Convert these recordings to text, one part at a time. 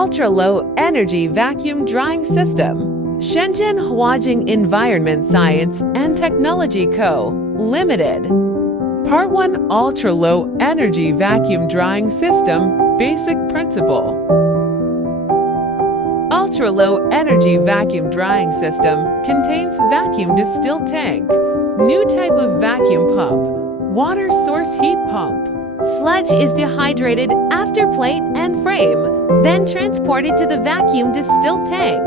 ultra-low energy vacuum drying system. Shenzhen Huajing Environment Science and Technology Co., Limited. Part 1 Ultra-Low Energy Vacuum Drying System Basic Principle. Ultra-low energy vacuum drying system contains vacuum distill tank, new type of vacuum pump, water source heat pump. Sludge is dehydrated after plate and frame, then transported to the vacuum distill tank.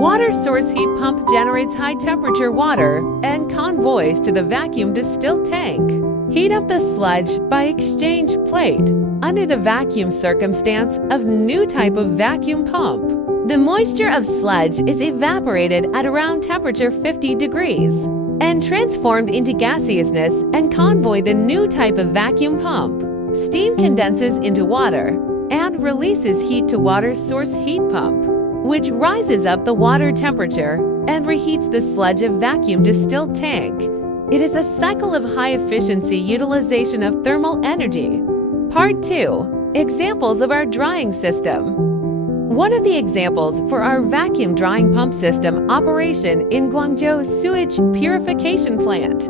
Water source heat pump generates high-temperature water and convoys to the vacuum distill tank. Heat up the sludge by exchange plate under the vacuum circumstance of new type of vacuum pump. The moisture of sludge is evaporated at around temperature 50 degrees and transformed into gaseousness and convoy the new type of vacuum pump. Steam condenses into water and releases heat to water source heat pump, which rises up the water temperature and reheats the sludge of vacuum distilled tank. It is a cycle of high-efficiency utilization of thermal energy. Part 2. Examples of our drying system. One of the examples for our vacuum drying pump system operation in Guangzhou Sewage Purification Plant.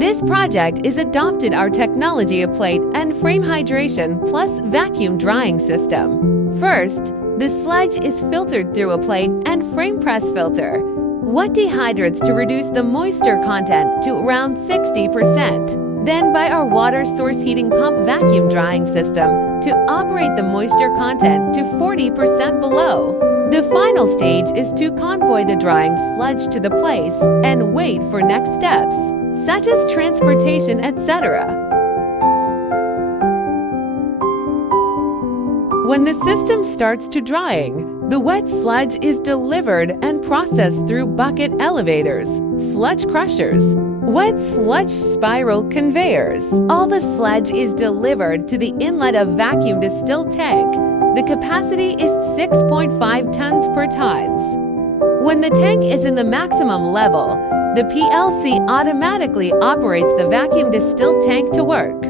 This project is adopted our technology of plate and frame hydration plus vacuum drying system. First, the sludge is filtered through a plate and frame press filter. What dehydrates to reduce the moisture content to around 60%. Then by our water source heating pump vacuum drying system to operate the moisture content to 40% below. The final stage is to convoy the drying sludge to the place and wait for next steps, such as transportation, etc. When the system starts to drying, the wet sludge is delivered and processed through bucket elevators, sludge crushers, wet sludge spiral conveyors. All the sludge is delivered to the inlet of vacuum distill tank. The capacity is 6.5 tons per tons. When the tank is in the maximum level, the PLC automatically operates the vacuum distill tank to work.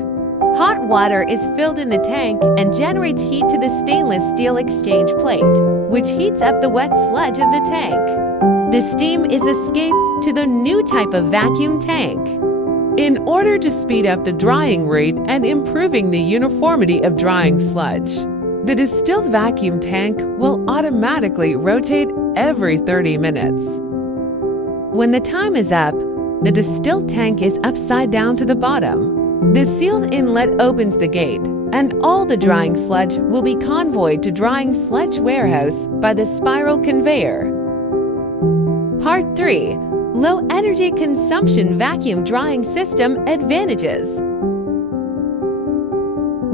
Hot water is filled in the tank and generates heat to the stainless steel exchange plate, which heats up the wet sludge of the tank. The steam is escaped to the new type of vacuum tank. In order to speed up the drying rate and improving the uniformity of drying sludge, the distilled vacuum tank will automatically rotate every 30 minutes. When the time is up, the distilled tank is upside down to the bottom. The sealed inlet opens the gate, and all the drying sludge will be convoyed to drying sludge warehouse by the spiral conveyor. Part 3. Low energy consumption vacuum drying system advantages.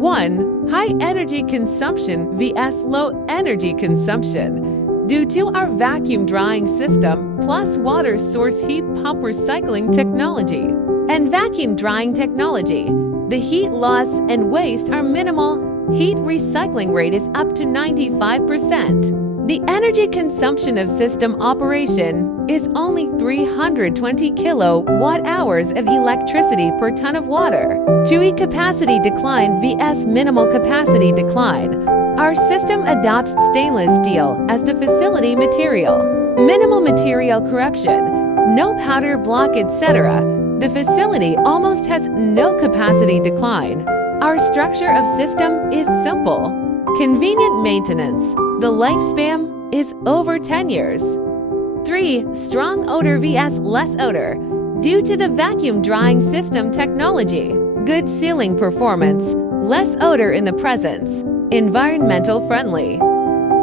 1. High energy consumption vs low energy consumption. Due to our vacuum drying system plus water source heat pump recycling technology and vacuum drying technology, the heat loss and waste are minimal. Heat recycling rate is up to 95%. The energy consumption of system operation is only 320 kilowatt-hours of electricity per ton of water. GUI capacity decline vs minimal capacity decline. Our system adopts stainless steel as the facility material. Minimal material corruption, no powder block, etc. The facility almost has no capacity decline. Our structure of system is simple. Convenient maintenance. The lifespan is over 10 years. 3. Strong odor vs less odor. Due to the vacuum drying system technology, good sealing performance, less odor in the presence, environmental friendly.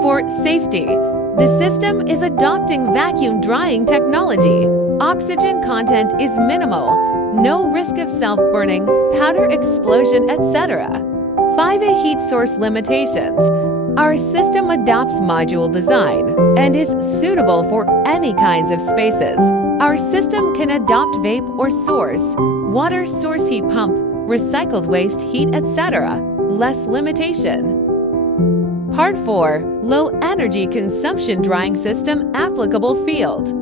For safety, the system is adopting vacuum drying technology. Oxygen content is minimal, no risk of self-burning, powder explosion, etc. 5. Heat source limitations. Our system adopts module design and is suitable for any kinds of spaces. Our system can adopt vape or source, water source heat pump, recycled waste heat, etc. Less limitation. Part 4. Low energy consumption drying system applicable field.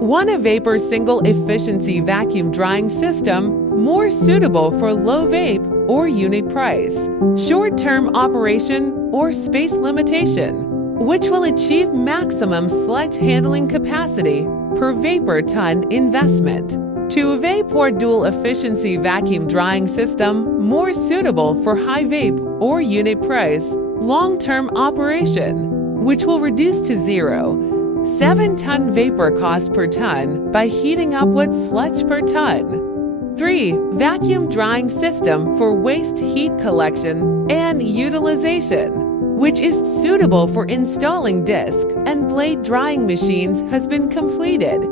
1. A vapor single efficiency vacuum drying system, more suitable for low vape or unit price, short-term operation, or space limitation, which will achieve maximum sludge handling capacity per vapor ton investment. To a vapor dual efficiency vacuum drying system more suitable for high vape or unit price long-term operation, which will reduce to 7-ton vapor cost per ton by heating up with sludge per ton. 3. Vacuum drying system for waste heat collection and utilization, which is suitable for installing disc and blade drying machines has been completed,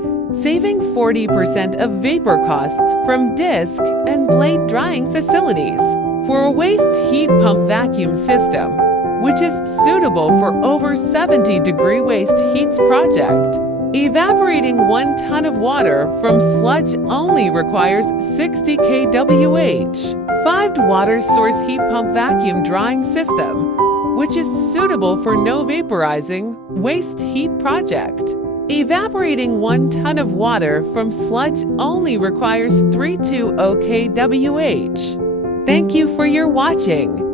saving 40% of vapor costs from disc and blade drying facilities. For a waste heat pump vacuum system, which is suitable for over 70-degree waste heats project, evaporating 1 ton of water from sludge only requires 60 kWh. 5. Water source heat pump vacuum drying system, which is suitable for no vaporizing waste heat project. Evaporating 1 ton of water from sludge only requires 320 kWh. Thank you for your watching.